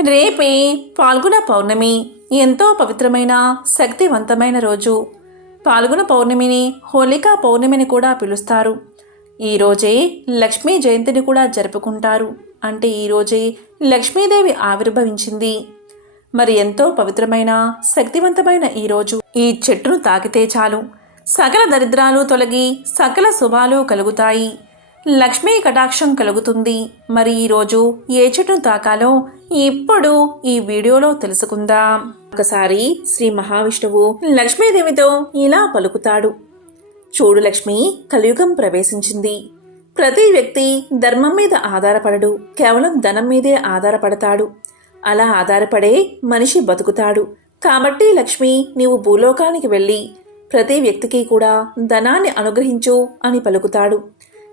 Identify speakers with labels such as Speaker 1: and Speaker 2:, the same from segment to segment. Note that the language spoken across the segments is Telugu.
Speaker 1: రేపే పాల్గొన పౌర్ణమి ఎంతో పవిత్రమైన శక్తివంతమైన రోజు. పాల్గొన పౌర్ణమిని హోళికా పౌర్ణమిని కూడా పిలుస్తారు. ఈరోజే లక్ష్మీ జయంతిని కూడా జరుపుకుంటారు. అంటే ఈరోజే లక్ష్మీదేవి ఆవిర్భవించింది. మరి ఎంతో పవిత్రమైన శక్తివంతమైన ఈ రోజు. ఈ చెట్టును తాకితే చాలు. సకల దరిద్రాలు తొలగి సకల శుభాలు కలుగుతాయి. లక్ష్మీ కటాక్షం కలుగుతుంది. మరి ఈరోజు ఏ చెట్టును తాకాలో ఇప్పుడు ఈ వీడియోలో తెలుసుకుందాం. ఒకసారి శ్రీ మహావిష్ణువు లక్ష్మీదేవితో ఇలా పలుకుతాడు. చూడు లక్ష్మి కలియుగం ప్రవేశించింది. ప్రతి వ్యక్తి ధర్మం మీద ఆధారపడడు. కేవలం ధనం మీదే ఆధారపడతాడు. అలా ఆధారపడే మనిషి బతుకుతాడు. కాబట్టి లక్ష్మి నీవు భూలోకానికి వెళ్ళి ప్రతి వ్యక్తికి కూడా ధనాన్ని అనుగ్రహించు అని పలుకుతాడు.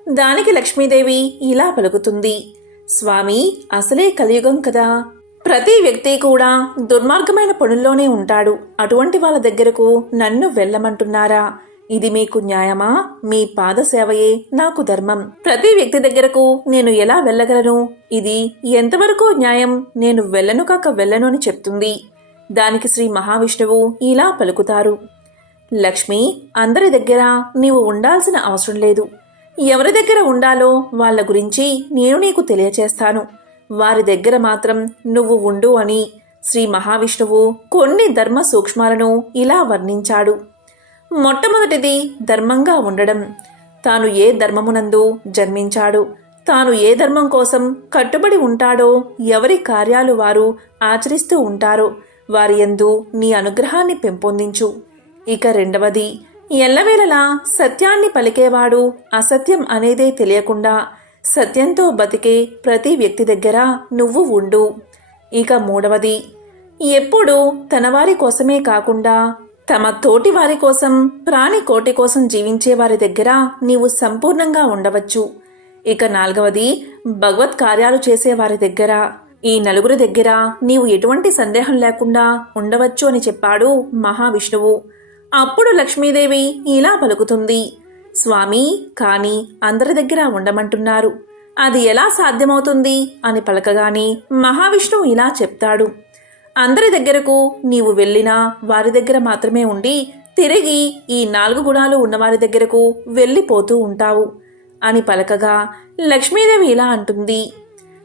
Speaker 1: దానికి లక్ష్మీదేవి ఇలా పలుకుతుంది. స్వామి అసలే కలియుగం కదా. ప్రతి వ్యక్తి కూడా దుర్మార్గమైన పనుల్లోనే ఉంటాడు. అటువంటి వాళ్ళ దగ్గరకు నన్ను వెళ్ళమంటున్నారా? ఇది మీకు న్యాయమా? మీ పాద సేవయే నాకు ధర్మం. ప్రతి వ్యక్తి దగ్గరకు నేను ఎలా వెళ్ళగలను? ఇది ఎంతవరకు న్యాయం? నేను వెళ్ళను కాక వెళ్ళను అని చెప్తుంది. దానికి శ్రీ మహావిష్ణువు ఇలా పలుకుతారు. లక్ష్మి అందరి దగ్గర నీవు ఉండాల్సిన అవసరం లేదు. ఎవరి దగ్గర ఉండాలో వాళ్ళ గురించి నేను నీకు తెలియచేస్తాను. వారి దగ్గర మాత్రం నువ్వు ఉండు అని శ్రీ మహావిష్ణువు కొన్ని ధర్మ సూక్ష్మాలను ఇలా వర్ణించాడు. మొట్టమొదటిది ధర్మంగా ఉండడం. తాను ఏ ధర్మమునందు జన్మించాడు? తాను ఏ ధర్మం కోసం కట్టుబడి ఉంటాడో ఎవరి కార్యాలు వారు ఆచరిస్తూ ఉంటారో వారి యందు నీ అనుగ్రహాన్ని పెంపొందించు. ఇక రెండవది ఎల్లవేళలా సత్యాన్ని పలికేవాడు అసత్యం అనేదే తెలియకుండా సత్యంతో బతికే ప్రతి వ్యక్తి దగ్గర నువ్వు ఉండు. ఇక మూడవది ఎప్పుడు తనవారి కోసమే కాకుండా తమ తోటి వారి కోసం ప్రాణి కోటి కోసం జీవించే వారి దగ్గర నీవు సంపూర్ణంగా ఉండవచ్చు. ఇక నాలుగవది భగవత్ కార్యాలు చేసే వారి దగ్గర ఈ నలుగురి దగ్గర నీవు ఎటువంటి సందేహం లేకుండా ఉండవచ్చు అని చెప్పాడు మహావిష్ణువు. అప్పుడు లక్ష్మీదేవి ఇలా పలుకుతుంది. స్వామి కాని అందరి దగ్గర ఉండమంటున్నారు. అది ఎలా సాధ్యమవుతుంది? అని పలకగానే మహావిష్ణువు ఇలా చెప్తాడు. అందరి దగ్గరకు నీవు వెళ్ళినా వారి దగ్గర మాత్రమే ఉండి తిరిగి ఈ నాలుగు గుణాలు ఉన్నవారి దగ్గరకు వెళ్ళిపోతూ ఉంటావు అని పలకగా లక్ష్మీదేవి ఇలా అంటుంది.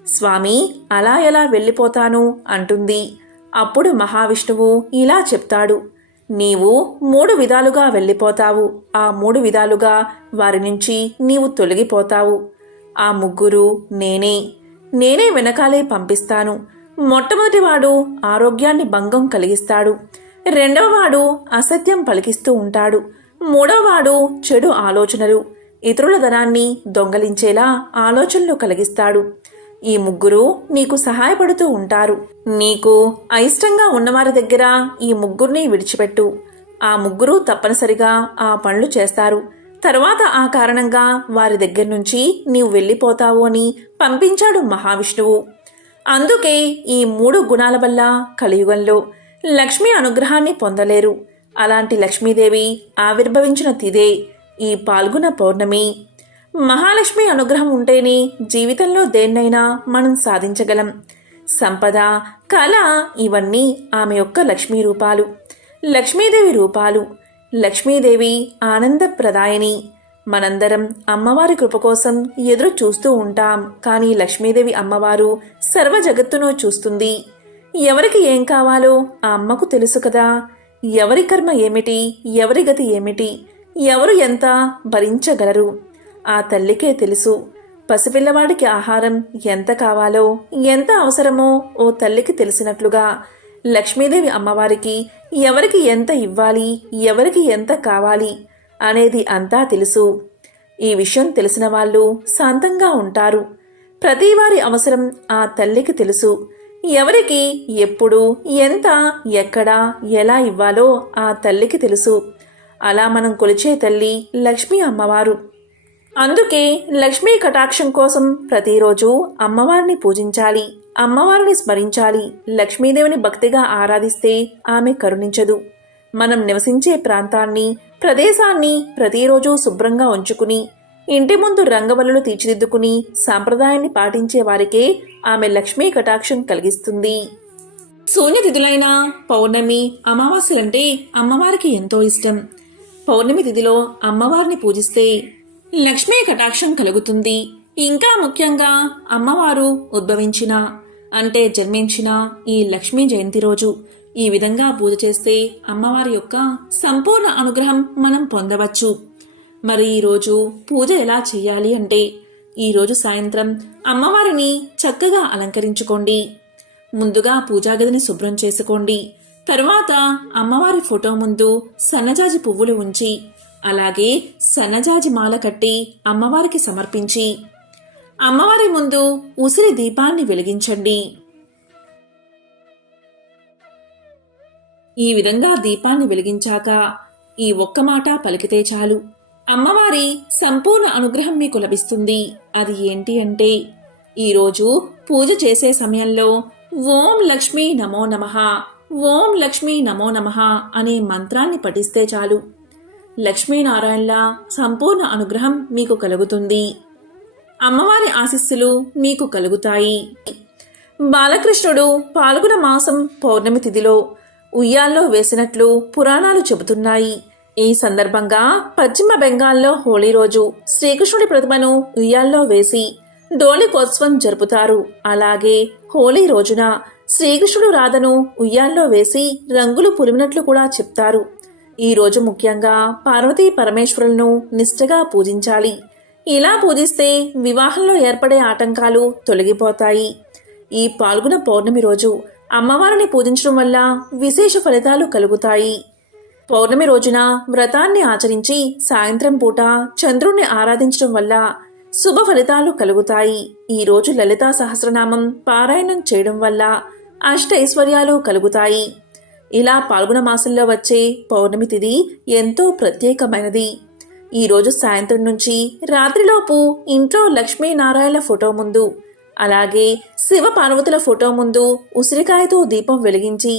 Speaker 1: స్వామి అలా ఎలా వెళ్ళిపోతాను? అంటుంది. అప్పుడు మహావిష్ణువు ఇలా చెప్తాడు. నీవు మూడు విధాలుగా వెళ్ళిపోతావు. ఆ మూడు విధాలుగా వారి నుంచి నీవు తొలగిపోతావు. ఆ ముగ్గురు నేనే. నేనే వెనకాలే పంపిస్తాను. మొట్టమొదటివాడు ఆరోగ్యాన్ని భంగం కలిగిస్తాడు. రెండవవాడు అసత్యం పలికిస్తూ ఉంటాడు. మూడవవాడు చెడు ఆలోచనలు ఇతరుల ధనాన్ని దొంగలించేలా ఆలోచనలు కలిగిస్తాడు. ఈ ముగ్గురు నీకు సహాయపడుతూ ఉంటారు. నీకు అయిష్టంగా ఉన్నవారి దగ్గర ఈ ముగ్గురిని విడిచిపెట్టు. ఆ ముగ్గురు తప్పనిసరిగా ఆ పనులు చేస్తారు. తర్వాత ఆ కారణంగా వారి దగ్గర నుంచి నీవు వెళ్ళిపోతావు అని పంపించాడు మహావిష్ణువు. అందుకే ఈ మూడు గుణాల వల్ల కలియుగంలో లక్ష్మి అనుగ్రహాన్ని పొందలేరు. అలాంటి లక్ష్మీదేవి ఆవిర్భవించిన తిదే ఈ పాల్గొన పౌర్ణమి మహాలక్ష్మి అనుగ్రహం ఉంటేనే జీవితంలో దేన్నైనా మనం సాధించగలం. సంపద కళ ఇవన్నీ ఆమె యొక్క లక్ష్మీ రూపాలు. లక్ష్మీదేవి రూపాలు. లక్ష్మీదేవి ఆనందప్రదాయని మనందరం అమ్మవారి కృప కోసం ఎదురు చూస్తూ ఉంటాం. కానీ లక్ష్మీదేవి అమ్మవారు సర్వ జగత్తును చూస్తుంది. ఎవరికి ఏం కావాలో ఆ అమ్మకు తెలుసు కదా. ఎవరి కర్మ ఏమిటి? ఎవరి గతి ఏమిటి? ఎవరు ఎంత భరించగలరు? ఆ తల్లికే తెలుసు. పసిపిల్లవాడికి ఆహారం ఎంత కావాలో ఎంత అవసరమో ఓ తల్లికి తెలిసినట్లుగా. లక్ష్మీదేవి అమ్మవారికి ఎవరికి ఎంత ఇవ్వాలి ఎవరికి ఎంత కావాలి అనేది అంతా తెలుసు. ఈ విషయం తెలిసిన వాళ్ళు శాంతంగా ఉంటారు. ప్రతివారి అవసరం ఆ తల్లికి తెలుసు. ఎవరికి ఎప్పుడు ఎంత ఎక్కడ ఎలా ఇవ్వాలో ఆ తల్లికి తెలుసు. అలా మనం కొలిచే తల్లి లక్ష్మీ అమ్మవారు. అందుకే లక్ష్మీ కటాక్షం కోసం ప్రతిరోజు అమ్మవారిని పూజించాలి అమ్మవారిని స్మరించాలి లక్ష్మీదేవిని భక్తిగా ఆరాధిస్తే ఆమె కరుణించదు. మనం నివసించే ప్రాంతాన్ని ప్రదేశాన్ని ప్రతిరోజు శుభ్రంగా ఉంచుకుని ఇంటి ముందు రంగవల్లులు తీర్చిదిద్దుకుని సాంప్రదాయాన్ని పాటించే వారికే ఆమె లక్ష్మీ కటాక్షం కలిగిస్తుంది. శూన్యతిథులైన పౌర్ణమి అమావాస్యలంటే అమ్మవారికి ఎంతో ఇష్టం. పౌర్ణమి తిథిలో అమ్మవారిని పూజిస్తే లక్ష్మీ కటాక్షం కలుగుతుంది. ఇంకా ముఖ్యంగా అమ్మవారు ఉద్భవించిన అంటే జన్మించిన ఈ లక్ష్మీ జయంతి రోజు. ఈ విధంగా పూజ చేస్తే అమ్మవారి యొక్క సంపూర్ణ అనుగ్రహం మనం పొందవచ్చు. మరి ఈరోజు పూజ ఎలా చేయాలి అంటే ఈరోజు సాయంత్రం అమ్మవారిని చక్కగా అలంకరించుకోండి. ముందుగా పూజా గదిని శుభ్రం చేసుకోండి. తరువాత అమ్మవారి ఫోటో ముందు సన్నజాజి పువ్వులు ఉంచి అలాగే సన్నజాజి మాల కట్టి అమ్మవారికి సమర్పించి అమ్మవారి ముందు ఉసిరి దీపాన్ని వెలిగించండి. ఈ విధంగా దీపాన్ని వెలిగించాక ఈ ఒక్క మాట పలికితే చాలు. అమ్మవారి సంపూర్ణ అనుగ్రహం మీకు లభిస్తుంది. అది ఏంటి అంటే ఈరోజు పూజ చేసే సమయంలో ఓం లక్ష్మీ నమో నమః ఓం లక్ష్మీ నమో నమః అనే మంత్రాన్ని పఠిస్తే చాలు. లక్ష్మీనారాయణల సంపూర్ణ అనుగ్రహం మీకు కలుగుతుంది. అమ్మవారి ఆశీస్సులు మీకు కలుగుతాయి. బాలకృష్ణుడు పాల్గొన మాసం పౌర్ణమి తిథిలో ఉయ్యాల్లో వేసినట్లు పురాణాలు చెబుతున్నాయి. ఈ సందర్భంగా పశ్చిమ బెంగాల్లో హోళీ రోజు శ్రీకృష్ణుడి ప్రతిమను ఉయ్యాల్లో వేసి డోలికోత్సవం జరుపుతారు. అలాగే హోళీ రోజున శ్రీకృష్ణుడు రాధను ఉయ్యాల్లో వేసి రంగులు పులిమినట్లు కూడా చెప్తారు. ఈ రోజు ముఖ్యంగా పార్వతీ పరమేశ్వరులను నిష్ఠగా పూజించాలి. ఇలా పూజిస్తే వివాహంలో ఏర్పడే ఆటంకాలు తొలగిపోతాయి. ఈ పాల్గొన పౌర్ణమి రోజు అమ్మవారిని పూజించడం వల్ల విశేష ఫలితాలు కలుగుతాయి. పౌర్ణమి రోజున వ్రతాన్ని ఆచరించి సాయంత్రం పూట చంద్రుణ్ణి ఆరాధించడం వల్ల శుభ ఫలితాలు కలుగుతాయి. ఈ రోజు లలితా సహస్రనామం పారాయణం చేయడం వల్ల అష్టైశ్వర్యాలు కలుగుతాయి. ఇలా పాల్గొన మాసంలో వచ్చే పౌర్ణమి తిథి ఎంతో ప్రత్యేకమైనది. ఈరోజు సాయంత్రం నుంచి రాత్రిలోపు ఇంట్లో లక్ష్మీనారాయణ ఫోటో ముందు అలాగే శివ పార్వతుల ఫోటో ముందు ఉసిరికాయతో దీపం వెలిగించి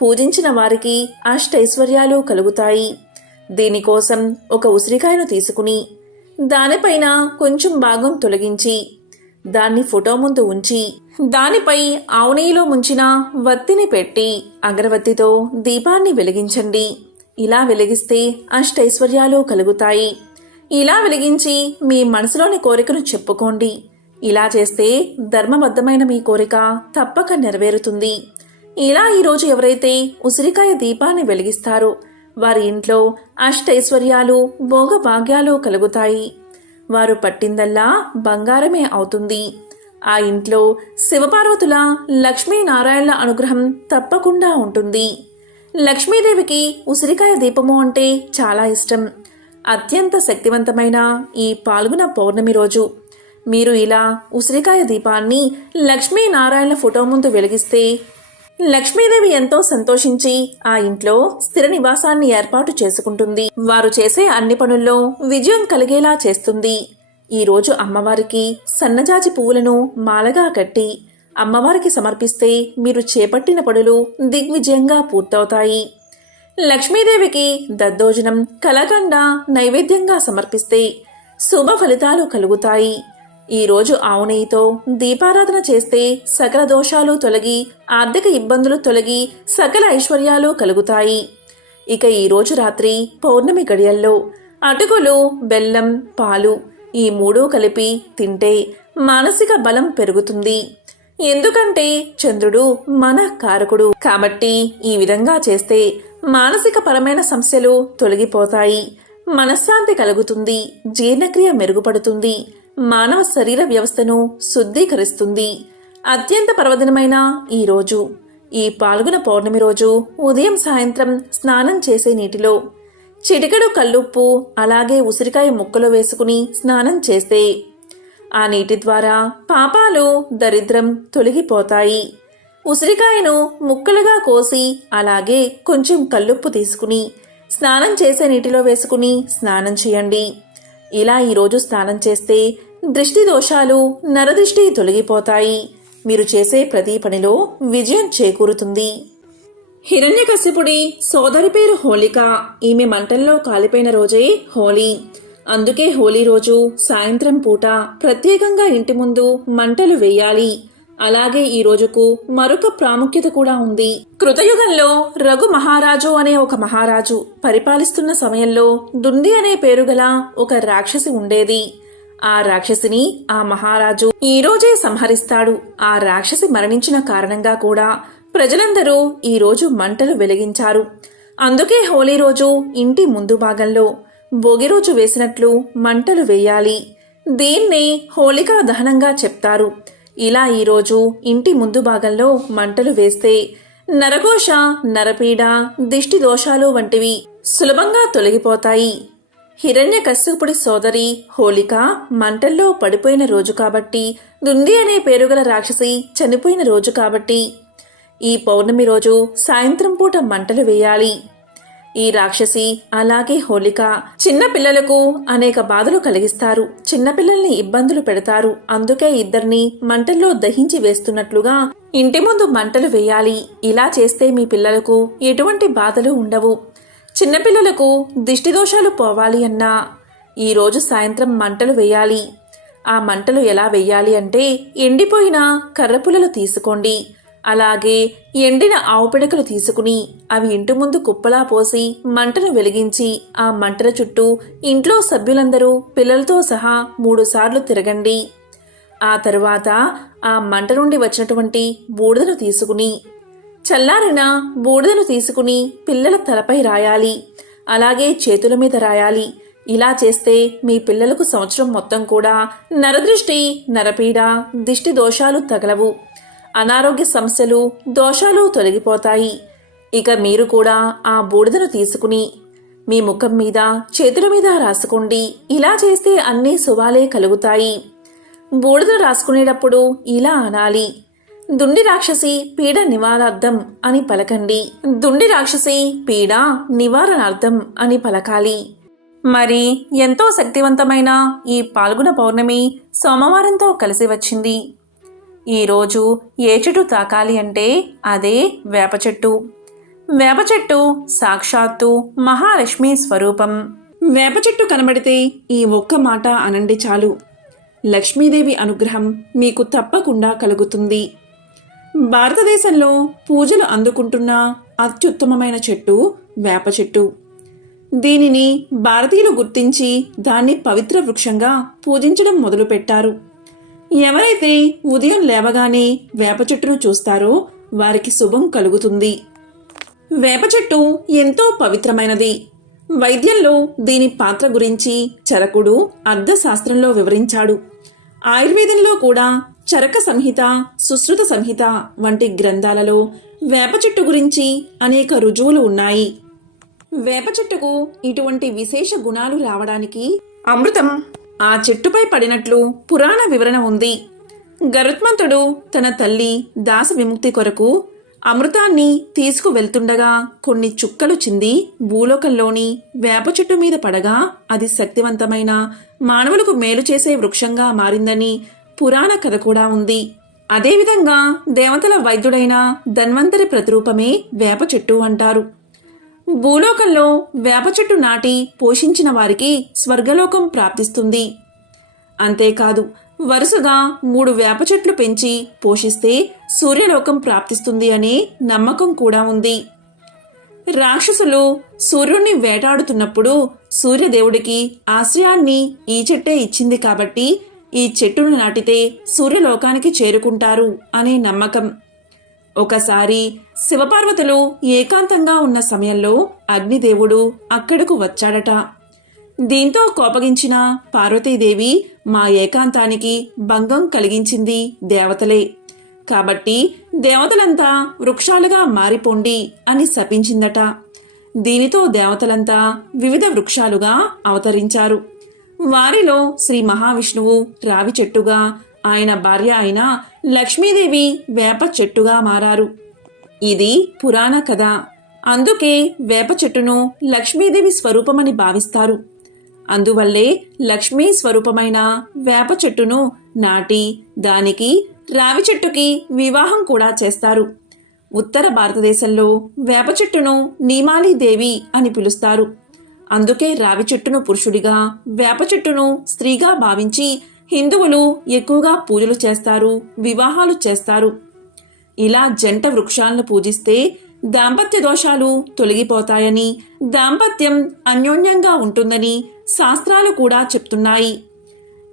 Speaker 1: పూజించిన వారికి అష్టైశ్వర్యాలు కలుగుతాయి. దీనికోసం ఒక ఉసిరికాయను తీసుకుని దానిపైన కొంచెం భాగం తొలగించి దాన్ని ఫోటో ముందు ఉంచి దానిపై ఆవునెయ్యిలో ముంచిన వత్తిని పెట్టి అగరవత్తితో దీపాన్ని వెలిగించండి. ఇలా వెలిగిస్తే అష్టైశ్వర్యాలు కలుగుతాయి. ఇలా వెలిగించి మీ మనసులోని కోరికను చెప్పుకోండి. ఇలా చేస్తే ధర్మబద్ధమైన మీ కోరిక తప్పక నెరవేరుతుంది. ఇలా ఈరోజు ఎవరైతే ఉసిరికాయ దీపాన్ని వెలిగిస్తారో వారి ఇంట్లో అష్టైశ్వర్యాలు భోగభాగ్యాలు కలుగుతాయి. వారు పట్టిందల్లా బంగారమే అవుతుంది. ఆ ఇంట్లో శివపార్వతుల లక్ష్మీనారాయణల అనుగ్రహం తప్పకుండా ఉంటుంది. లక్ష్మీదేవికి ఉసిరికాయ దీపము అంటే చాలా ఇష్టం. అత్యంత శక్తివంతమైన ఈ పాల్గొన పౌర్ణమి రోజు. మీరు ఇలా ఉసిరికాయ దీపాన్ని లక్ష్మీనారాయణ ఫోటో ముందు వెలిగిస్తే లక్ష్మీదేవి ఎంతో సంతోషించి ఆ ఇంట్లో స్థిర నివాసాన్ని ఏర్పాటు చేసుకుంటుంది. వారు చేసే అన్ని పనుల్లో విజయం కలిగేలా చేస్తుంది. ఈరోజు అమ్మవారికి సన్నజాజి పువ్వులను మాలగా కట్టి అమ్మవారికి సమర్పిస్తే మీరు చేపట్టిన పడులు దిగ్విజయంగా పూర్తవుతాయి. లక్ష్మీదేవికి దద్దోజనం కలకండ నైవేద్యంగా సమర్పిస్తే శుభ ఫలితాలు కలుగుతాయి. ఈ రోజు ఆవు నెయ్యితో దీపారాధన చేస్తే సకల దోషాలు తొలగి ఆర్థిక ఇబ్బందులు తొలగి సకల ఐశ్వర్యాలు కలుగుతాయి. ఇక ఈరోజు రాత్రి పౌర్ణమి గడియల్లో అటుకులు బెల్లం పాలు ఈ మూడూ కలిపి తింటే మానసిక బలం పెరుగుతుంది. ఎందుకంటే చంద్రుడు మన కారకుడు. కాబట్టి ఈ విధంగా చేస్తే మానసిక పరమైన సమస్యలు తొలగిపోతాయి. మనశ్శాంతి కలుగుతుంది జీర్ణక్రియ మెరుగుపడుతుంది మానవ శరీర వ్యవస్థను శుద్ధీకరిస్తుంది. అత్యంత పర్వదినమైన ఈ రోజు. ఈ పాల్గొన పౌర్ణమి రోజు ఉదయం సాయంత్రం స్నానం చేసే నీటిలో చిటికెడు కల్లుప్పు అలాగే ఉసిరికాయ ముక్కలు వేసుకుని స్నానం చేస్తే. ఆ నీటి ద్వారా పాపాలు దరిద్రం తొలగిపోతాయి. ఉసిరికాయను ముక్కలుగా కోసి అలాగే కొంచెం కల్లుప్పు తీసుకుని స్నానం చేసే నీటిలో వేసుకుని స్నానం చేయండి. ఇలా ఈరోజు స్నానం చేస్తే దృష్టి దోషాలు నరదృష్టి తొలగిపోతాయి. మీరు చేసే ప్రతి పనిలో విజయం చేకూరుతుంది. హిరణ్యకశ్యపుడి సోదరి పేరు హోళిక. ఈమె మంటల్లో కాలిపోయిన రోజే హోలీ అందుకే హోలీ రోజు సాయంత్రం పూట ప్రత్యేకంగా ఇంటి ముందు మంటలు వేయాలి. అలాగే ఈ రోజుకు మరొక ప్రాముఖ్యత కూడా ఉంది. కృతయుగంలో రఘు మహారాజు అనే ఒక మహారాజు పరిపాలిస్తున్న సమయంలో దుంది అనే పేరు గల ఒక రాక్షసి ఉండేది. ఆ రాక్షసిని ఆ మహారాజు ఈ రోజే సంహరిస్తాడు. ఆ రాక్షసి మరణించిన కారణంగా కూడా ప్రజలందరూ ఈ రోజు మంటలు వెలిగించారు. అందుకే హోలీ రోజు ఇంటి ముందు భాగంలో భోగి రోజు వేసినట్లు మంటలు వేయాలి. దీన్నే హోళికా దహనంగా చెప్తారు. ఇలా ఈరోజు ఇంటి ముందు భాగంలో మంటలు వేస్తే నరఘోష నరపీడ దిష్టి దోషాలు వంటివి సులభంగా తొలగిపోతాయి. హిరణ్య కశ్యపుడి సోదరి హోళిక మంటల్లో పడిపోయిన రోజు కాబట్టి దుంది అనే పేరుగల రాక్షసి చనిపోయిన రోజు కాబట్టి ఈ పౌర్ణమి రోజు సాయంత్రం పూట మంటలు వేయాలి. ఈ రాక్షసి అలాగే హోలిక చిన్న పిల్లలకు అనేక బాధలు కలిగిస్తారు. చిన్నపిల్లల్ని ఇబ్బందులు పెడతారు. అందుకే ఇద్దరిని మంటల్లో దహించి వేస్తున్నట్లుగా ఇంటి ముందు మంటలు వేయాలి. ఇలా చేస్తే మీ పిల్లలకు ఎటువంటి బాధలు ఉండవు. చిన్నపిల్లలకు దిష్టి దోషాలు పోవాలి అన్నా ఈరోజు సాయంత్రం మంటలు వేయాలి. ఆ మంటలు ఎలా వేయాలి అంటే ఎండిపోయిన కర్రపుల్లలు తీసుకోండి. అలాగే ఎండిన ఆవు పిడకలు తీసుకుని అవి ఇంటి ముందు కుప్పలా పోసి మంటను వెలిగించి ఆ మంటల చుట్టూ ఇంట్లో సభ్యులందరూ పిల్లలతో సహా మూడుసార్లు తిరగండి. ఆ తరువాత ఆ మంట నుండి వచ్చినటువంటి బూడిదను తీసుకుని చల్లారిన బూడిదను తీసుకుని పిల్లల తలపై రాయాలి. అలాగే చేతుల మీద రాయాలి. ఇలా చేస్తే మీ పిల్లలకు సంవత్సరం మొత్తం కూడా నరదృష్టి నరపీడ దిష్టి దోషాలు తగలవు. అనారోగ్య సమస్యలు దోషాలు తొలగిపోతాయి. ఇక మీరు కూడా ఆ బూడిదను తీసుకుని మీ ముఖం మీద చేతుల మీద రాసుకోండి. ఇలా చేస్తే అన్ని శుభాలే కలుగుతాయి. బూడిద రాసుకునేటప్పుడు ఇలా అనాలి. దుండి రాక్షసి పీడ నివారార్థం అని పలకండి. దుండి రాక్షసి పీడ నివారణార్థం అని పలకాలి. మరి ఎంతో శక్తివంతమైన ఈ పాల్గొన పౌర్ణమి సోమవారంతో కలిసి వచ్చింది. ఈరోజు ఏ చెట్టు తాకాలి అంటే అదే వేప చెట్టు. వేప చెట్టు సాక్షాత్తు మహాలక్ష్మి స్వరూపం. వేప చెట్టు కనబడితే ఈ ఒక్క మాట అనండి చాలు. లక్ష్మీదేవి అనుగ్రహం మీకు తప్పకుండా కలుగుతుంది. భారతదేశంలో పూజలు అందుకుంటున్న అత్యుత్తమమైన చెట్టు వేప చెట్టు. దీనిని భారతీయులు గుర్తించి దాన్ని పవిత్ర వృక్షంగా పూజించడం మొదలుపెట్టారు. ఎవరైతే ఉదయం లేవగానే వేప చెట్టును చూస్తారో వారికి శుభం కలుగుతుంది. వేప చెట్టు ఎంతో పవిత్రమైనది. వైద్యంలో దీని పాత్ర గురించి చరకుడు అర్థశాస్త్రంలో వివరించాడు. ఆయుర్వేదంలో కూడా చరక సంహిత సుశ్రుత సంహిత వంటి గ్రంథాలలో వేప చెట్టు గురించి అనేక రుజువులు ఉన్నాయి. వేప చెట్టుకు ఇటువంటి విశేష గుణాలు రావడానికి అమృతం ఆ చెట్టుపై పడినట్లు పురాణ వివరణ ఉంది. గరుత్మంతుడు తన తల్లి దాస విముక్తి కొరకు అమృతాన్ని తీసుకువెళ్తుండగా కొన్ని చుక్కలు చింది భూలోకంలోని వేప చెట్టు మీద పడగా అది శక్తివంతమైన మానవులకు మేలు చేసే వృక్షంగా మారిందని పురాణ కథ కూడా ఉంది. అదేవిధంగా దేవతల వైద్యుడైన ధన్వంతరి ప్రతిరూపమే వేప చెట్టు అంటారు. భూలోకంలో వేప చెట్టు నాటి పోషించిన వారికి స్వర్గలోకం ప్రాప్తిస్తుంది. అంతేకాదు వరుసగా మూడు వేప చెట్లు పెంచి పోషిస్తే సూర్యలోకం ప్రాప్తిస్తుంది అనే నమ్మకం కూడా ఉంది. రాక్షసులు సూర్యుణ్ణి వేటాడుతున్నప్పుడు సూర్యదేవుడికి ఆశయాన్ని ఈ చెట్టే ఇచ్చింది కాబట్టి ఈ చెట్టును నాటితే సూర్యలోకానికి చేరుకుంటారు అనే నమ్మకం. ఒకసారి శివపార్వతులు ఏకాంతంగా ఉన్న సమయంలో అగ్నిదేవుడు అక్కడకు వచ్చాడట. దీంతో కోపగించిన పార్వతీదేవి మా ఏకాంతానికి భంగం కలిగించింది దేవతలే. కాబట్టి దేవతలంతా వృక్షాలుగా మారిపోండి అని శపించిందట. దీనితో దేవతలంతా వివిధ వృక్షాలుగా అవతరించారు. వారిలో శ్రీ మహావిష్ణువు రావి చెట్టుగా ఆయన భార్య అయిన లక్ష్మీదేవి వేప చెట్టుగా మారారు. ఇది పురాణ కథ. అందుకే వేప చెట్టును లక్ష్మీదేవి స్వరూపమని భావిస్తారు. అందువల్లే లక్ష్మీ స్వరూపమైన వేప చెట్టును నాటి దానికి రావి చెట్టుకి వివాహం కూడా చేస్తారు. ఉత్తర భారతదేశంలో వేప చెట్టును నీమాలి దేవి అని పిలుస్తారు. అందుకే రావి చెట్టును పురుషుడిగా వేప చెట్టును స్త్రీగా భావించి హిందువులు ఎక్కువగా పూజలు చేస్తారు వివాహాలు చేస్తారు. ఇలా జంట వృక్షాలను పూజిస్తే దాంపత్య దోషాలు తొలగిపోతాయని దాంపత్యం అన్యోన్యంగా ఉంటుందని శాస్త్రాలు కూడా చెప్తున్నాయి.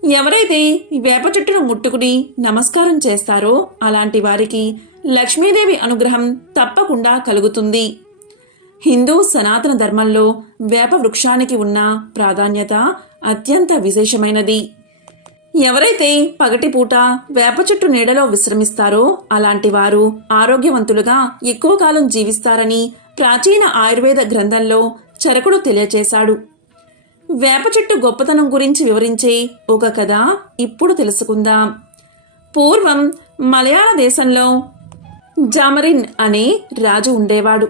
Speaker 1: ఎవరైతే వేప చెట్టును ముట్టుకుని నమస్కారం చేస్తారో అలాంటి వారికి లక్ష్మీదేవి అనుగ్రహం తప్పకుండా కలుగుతుంది. హిందూ సనాతన ధర్మంలో వేప వృక్షానికి ఉన్న ప్రాధాన్యత అత్యంత విశేషమైనది. ఎవరైతే పగటిపూట వేప చెట్టు నీడలో విశ్రమిస్తారో అలాంటి వారు ఆరోగ్యవంతులుగా ఎక్కువ కాలం జీవిస్తారని ప్రాచీన ఆయుర్వేద గ్రంథంలో చరకుడు తెలియచేశాడు. వేప చెట్టు గొప్పతనం గురించి వివరించే ఒక కథ ఇప్పుడు తెలుసుకుందాం. పూర్వం మలయాళ దేశంలో జామరిన్ అనే రాజు ఉండేవాడు.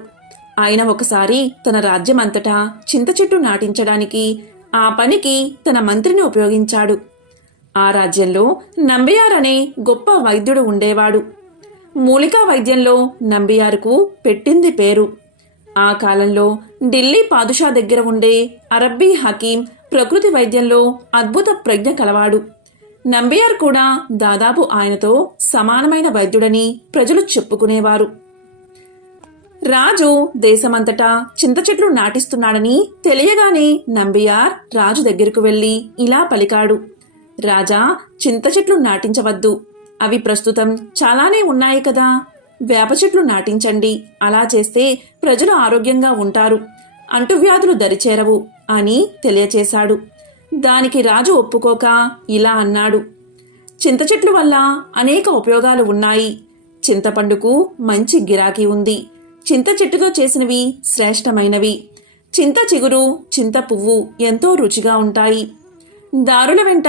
Speaker 1: ఆయన ఒకసారి తన రాజ్యమంతటా చింత చెట్టు నాటించడానికి ఆ పనికి తన మంత్రిని ఉపయోగించాడు. ఆ రాజ్యంలో నంబియార్ అనే గొప్ప వైద్యుడు ఉండేవాడు. మూలికా వైద్యంలో నంబియార్కు పెట్టింది పేరు. ఆ కాలంలో ఢిల్లీ పాదుషా దగ్గర ఉండే అరబ్బీ హకీం ప్రకృతి వైద్యంలో అద్భుత ప్రజ్ఞ కలవాడు. నంబియార్ కూడా దాదాపు ఆయనతో సమానమైన వైద్యుడని ప్రజలు చెప్పుకునేవారు. రాజు దేశమంతటా చింత చెట్లు నాటిస్తున్నాడని తెలియగానే నంబియార్ రాజు దగ్గరకు వెళ్ళి ఇలా పలికాడు. రాజా చింత చెట్లు నాటించవద్దు. అవి ప్రస్తుతం చాలానే ఉన్నాయి కదా. వేప చెట్లు నాటించండి. అలా చేస్తే ప్రజలు ఆరోగ్యంగా ఉంటారు. అంటువ్యాధులు దరిచేరవు అని తెలియచేశాడు. దానికి రాజు ఒప్పుకోక ఇలా అన్నాడు. చింత చెట్లు వల్ల అనేక ఉపయోగాలు ఉన్నాయి. చింతపండుకు మంచి గిరాకీ ఉంది. చింత చెట్టుతో చేసినవి శ్రేష్టమైనవి. చింత చిగురు చింత పువ్వు ఎంతో రుచిగా ఉంటాయి. దారుల వెంట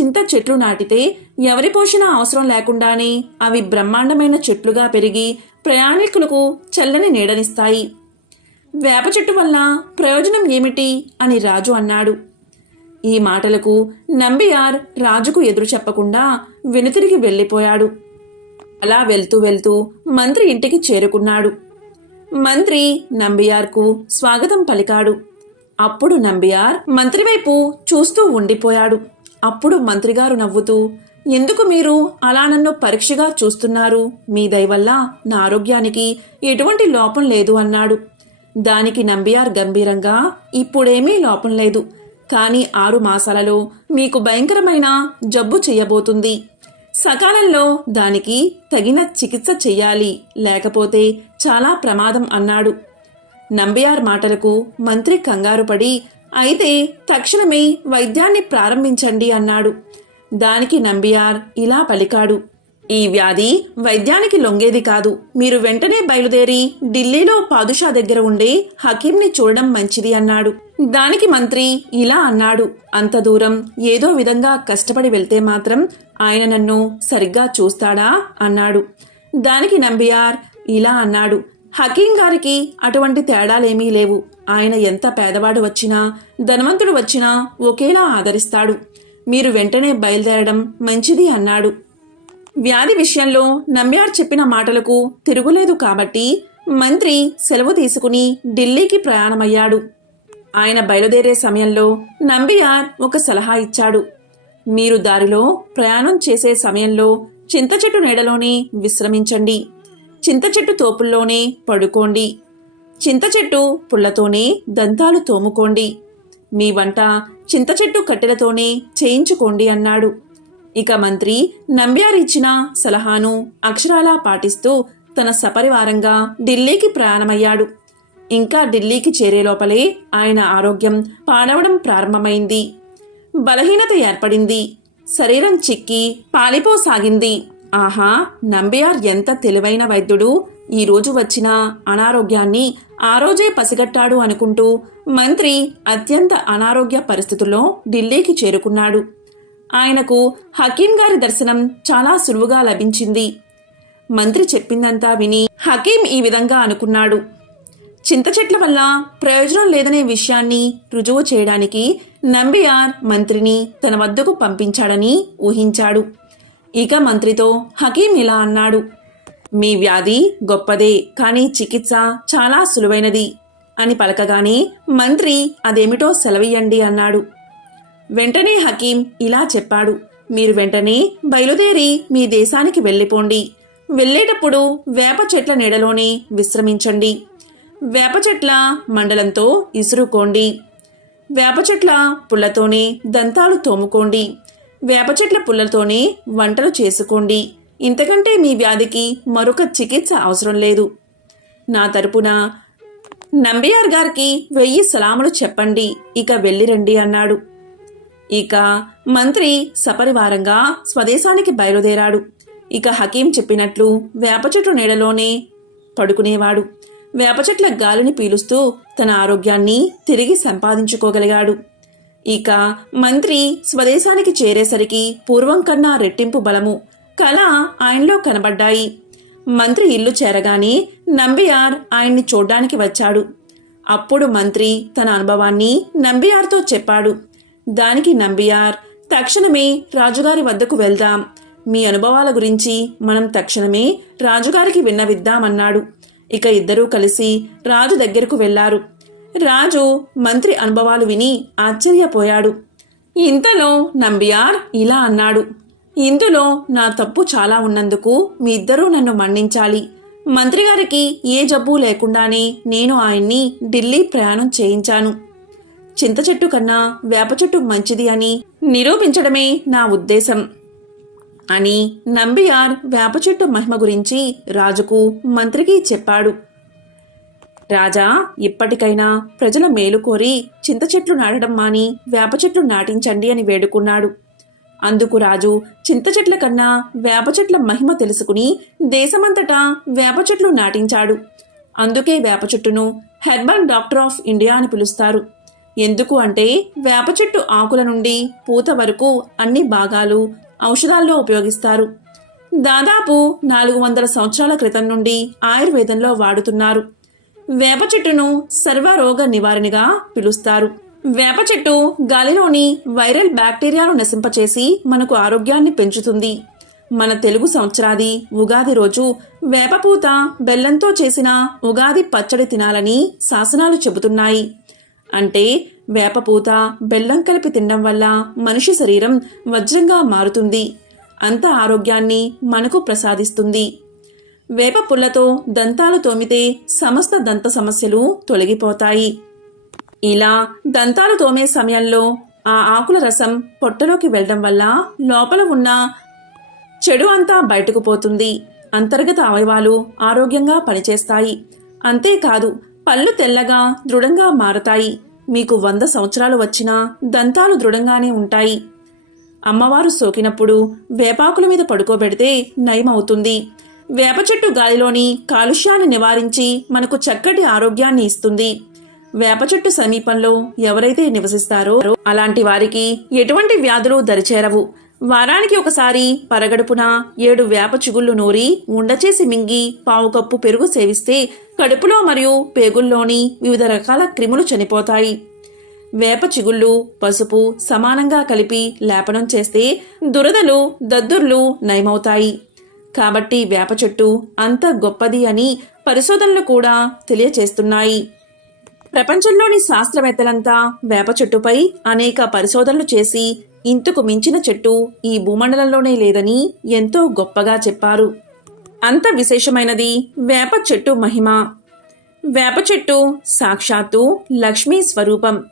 Speaker 1: చింత చెట్లు నాటితే ఎవరి పోషణ అవసరం లేకుండానే అవి బ్రహ్మాండమైన చెట్లుగా పెరిగి ప్రయాణికులకు చల్లని నీడనిస్తాయి. వేప చెట్టు వల్ల ప్రయోజనం ఏమిటి అని రాజు అన్నాడు. ఈ మాటలకు నంబియార్ రాజుకు ఎదురు చెప్పకుండా వెనుతిరిగి వెళ్ళిపోయాడు. అలా వెళ్తూ వెళ్తూ మంత్రి ఇంటికి చేరుకున్నాడు. మంత్రి నంబియార్కు స్వాగతం పలికాడు. అప్పుడు నంబియార్ మంత్రి వైపు చూస్తూ ఉండిపోయాడు. అప్పుడు మంత్రిగారు నవ్వుతూ ఎందుకు మీరు అలా నన్ను పరీక్షగా చూస్తున్నారు? మీ దయవల్ల నా ఆరోగ్యానికి ఎటువంటి లోపం లేదు అన్నాడు. దానికి నంబియార్ గంభీరంగా ఇప్పుడేమీ లోపం లేదు. కానీ ఆరు మాసాలలో మీకు భయంకరమైన జబ్బు చెయ్యబోతుంది సకాలంలో దానికి తగిన చికిత్స చెయ్యాలి. లేకపోతే చాలా ప్రమాదం అన్నాడు. నంబియార్ మాటలకు మంత్రి కంగారుపడి అయితే తక్షణమే వైద్యాన్ని ప్రారంభించండి అన్నాడు. దానికి నంబియార్ ఇలా పలికాడు. ఈ వ్యాధి వైద్యానికి లొంగేది కాదు. మీరు వెంటనే బయలుదేరి ఢిల్లీలో పాదుషా దగ్గర ఉండే హకీంని చూడడం మంచిది అన్నాడు. దానికి మంత్రి ఇలా అన్నాడు. అంత దూరం ఏదో విధంగా కష్టపడి వెళ్తే మాత్రం ఆయన నన్ను సరిగ్గా చూస్తాడా? అన్నాడు. దానికి నంబియార్ ఇలా అన్నాడు. హకీం గారికి అటువంటి తేడాలేమీ లేవు. ఆయన ఎంత పేదవాడు వచ్చినా ధనవంతుడు వచ్చినా ఒకేలా ఆదరిస్తాడు. మీరు వెంటనే బయలుదేరడం మంచిది అన్నాడు. వ్యాధి విషయంలో నమ్యార్ చెప్పిన మాటలకు తిరుగులేదు కాబట్టి మంత్రి సెలవు తీసుకుని ఢిల్లీకి ప్రయాణమయ్యాడు. ఆయన బయలుదేరే సమయంలో నంబియార్ ఒక సలహా ఇచ్చాడు. మీరు దారిలో ప్రయాణం చేసే సమయంలో చింత చెట్టు నీడలోనే విశ్రమించండి. చింత చెట్టు తోపుల్లోనే పడుకోండి. చింత చెట్టు పుల్లతోనే దంతాలు తోముకోండి. మీ వంట చింత చెట్టు కట్టెలతోనే చేయించుకోండి అన్నాడు. ఇక మంత్రి నంబ్యారిచ్చిన సలహాను అక్షరాలా పాటిస్తూ తన సపరివారంగా ఢిల్లీకి ప్రయాణమయ్యాడు. ఇంకా ఢిల్లీకి చేరే లోపలే ఆయన ఆరోగ్యం పాడవడం ప్రారంభమైంది. బలహీనత ఏర్పడింది. శరీరం చిక్కి పాలిపోసాగింది. ఆహా నంబియార్ ఎంత తెలివైన వైద్యుడు. ఈ రోజు వచ్చిన అనారోగ్యాన్ని ఆ రోజే పసిగట్టాడు అనుకుంటూ మంత్రి అత్యంత అనారోగ్య పరిస్థితుల్లో ఢిల్లీకి చేరుకున్నాడు. ఆయనకు హకీం గారి దర్శనం చాలా సులువుగా లభించింది. మంత్రి చెప్పిందంతా విని హకీం ఈ విధంగా అనుకున్నాడు. చింత చెట్ల వల్ల ప్రయోజనం లేదనే విషయాన్ని రుజువు చేయడానికి నంబియార్ మంత్రిని తన వద్దకు పంపించాడని ఊహించాడు. ఇక మంత్రితో హకీం ఇలా అన్నాడు. మీ వ్యాధి గొప్పదే కానీ చికిత్స చాలా సులువైనది అని పలకగానే మంత్రి అదేమిటో సెలవియండి అన్నాడు. వెంటనే హకీం ఇలా చెప్పాడు. మీరు వెంటనే బయలుదేరి మీ దేశానికి వెళ్ళిపోండి. వెళ్ళేటప్పుడు వేప చెట్ల నీడలోనే విశ్రమించండి. వేప చెట్ల మండలంతో ఇసురుకోండి. వేప చెట్ల పుల్లతోనే దంతాలు తోముకోండి. వేప చెట్ల పుల్లలతోనే వంటలు చేసుకోండి. ఇంతకంటే మీ వ్యాధికి మరొక చికిత్స అవసరం లేదు. నా తరపున నంబియార్ గారికి వెయ్యి సలాములు చెప్పండి. ఇక వెళ్ళిరండి అన్నాడు. ఇక మంత్రి సపరివారంగా స్వదేశానికి బయలుదేరాడు. ఇక హకీం చెప్పినట్లు వేప చెట్టు నీడలోనే పడుకునేవాడు. వేప చెట్ల గాలిని పీలుస్తూ తన ఆరోగ్యాన్ని తిరిగి సంపాదించుకోగలిగాడు. ఇక మంత్రి స్వదేశానికి చేరేసరికి పూర్వం కన్నా రెట్టింపు బలము కళ ఆయనలో కనబడ్డాయి. మంత్రి ఇల్లు చేరగానే నంబియార్ ఆయన్ని చూడ్డానికి వచ్చాడు. అప్పుడు మంత్రి తన అనుభవాన్ని నంబియార్తో చెప్పాడు. దానికి నంబియార్ తక్షణమే రాజుగారి వద్దకు వెళ్దాం. మీ అనుభవాల గురించి మనం తక్షణమే రాజుగారికి విన్నవిద్దామన్నాడు. ఇక ఇద్దరూ కలిసి రాజు దగ్గరకు వెళ్ళారు. రాజు మంత్రి అనుభవాలు విని ఆశ్చర్యపోయాడు. ఇంతలో నంబియార్ ఇలా అన్నాడు. ఇందులో నా తప్పు చాలా ఉన్నందుకు మీ ఇద్దరూ నన్ను మన్నించాలి. మంత్రిగారికి ఏ జబ్బు లేకుండానే నేను ఆయన్ని ఢిల్లీ ప్రయాణం చేయించాను. చింత చెట్టు కన్నా వేప చెట్టు మంచిది అని నిరూపించడమే నా ఉద్దేశం అని నంబియార్ వేప చెట్టు మహిమ గురించి రాజుకు మంత్రికి చెప్పాడు. రాజా ఇప్పటికైనా ప్రజల మేలు కోరి చింత చెట్లు నాటడం మాని వేప చెట్లు నాటించండి అని వేడుకున్నాడు. అందుకు రాజు చింత చెట్ల కన్నా వేప చెట్ల మహిమ తెలుసుకుని దేశమంతటా వేప చెట్లు నాటించాడు. అందుకే వేప చెట్టును హెర్బల్ డాక్టర్ ఆఫ్ ఇండియా అని పిలుస్తారు. ఎందుకు అంటే వేప చెట్టు ఆకుల నుండి పూత వరకు అన్ని భాగాలు ఔషధాల్లో ఉపయోగిస్తారు. దాదాపు నాలుగు వందల సంవత్సరాల క్రితం నుండి ఆయుర్వేదంలో వాడుతున్నారు. వేప చెట్టును సర్వరోగ నివారణగా పిలుస్తారు. వేప చెట్టు గాలిలోని వైరల్ బ్యాక్టీరియాను నశింపచేసి మనకు ఆరోగ్యాన్ని పెంచుతుంది. మన తెలుగు సంవత్సరాది ఉగాది రోజు వేపపూత బెల్లంతో చేసిన ఉగాది పచ్చడి తినాలని శాసనాలు చెబుతున్నాయి. అంటే వేపపూత బెల్లం కలిపి తినడం వల్ల మనిషి శరీరం వజ్రంగా మారుతుంది. అంత ఆరోగ్యాన్ని మనకు ప్రసాదిస్తుంది. వేప పుల్లతో దంతాలు తోమితే సమస్త దంత సమస్యలు తొలగిపోతాయి. ఇలా దంతాలు తోమే సమయంలో ఆ ఆకుల రసం పొట్టలోకి వెళ్ళడం వల్ల లోపల ఉన్న చెడు అంతా బయటకు పోతుంది. అంతర్గత అవయవాలు ఆరోగ్యంగా పనిచేస్తాయి. అంతేకాదు పళ్ళు తెల్లగా దృఢంగా మారతాయి. మీకు వంద సంవత్సరాలు వచ్చినా దంతాలు దృఢంగానే ఉంటాయి. అమ్మవారు సోకినప్పుడు వేపాకుల మీద పడుకోబెడితే నయమవుతుంది. వేప చెట్టు గాలిలోని కాలుష్యాన్ని నివారించి మనకు చక్కటి ఆరోగ్యాన్ని ఇస్తుంది. వేప చెట్టు సమీపంలో ఎవరైతే నివసిస్తారో అలాంటి వారికి ఎటువంటి వ్యాధులు దరిచేరవు. వారానికి ఒకసారి పరగడుపున ఏడు వేప చిగుళ్ళు నూరి ఉండచేసి మింగి పావు కప్పు పెరుగు సేవిస్తే కడుపులో మరియు పేగుల్లోని వివిధ రకాల క్రిములు చనిపోతాయి. వేప చిగుళ్ళు పసుపు సమానంగా కలిపి లేపనం చేస్తే దురదలు దద్దుర్లు నయమవుతాయి. కాబట్టి వేప చెట్టు అంత గొప్పది అని పరిశోధనలు కూడా తెలియచేస్తున్నాయి. ప్రపంచంలోని శాస్త్రవేత్తలంతా వేప చెట్టుపై అనేక పరిశోధనలు చేసి ఇంతకు మించిన చెట్టు ఈ భూమండలంలోనే లేదని ఎంతో గొప్పగా చెప్పారు. అంత విశేషమైనది వేప చెట్టు మహిమ. వేప చెట్టు సాక్షాత్తు లక్ష్మీ స్వరూపం.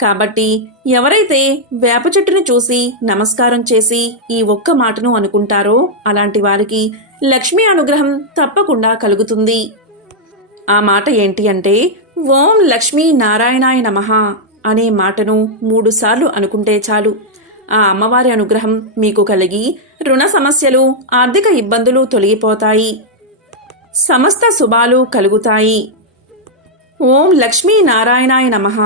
Speaker 1: కాబట్టి ఎవరైతే వేప చెట్టును చూసి నమస్కారం చేసి ఈ ఒక్క మాటను అనుకుంటారో అలాంటి వారికి లక్ష్మీ అనుగ్రహం తప్పకుండా కలుగుతుంది. ఆ మాట ఏంటి అంటే ఓం లక్ష్మీ నారాయణాయ నమః అనే మాటను మూడుసార్లు అనుకుంటే చాలు. ఆ అమ్మవారి అనుగ్రహం మీకు కలిగి రుణ సమస్యలు ఆర్థిక ఇబ్బందులు తొలగిపోతాయి. సమస్త శుభాలు కలుగుతాయి. ఓం లక్ష్మీ నారాయణాయ నమః.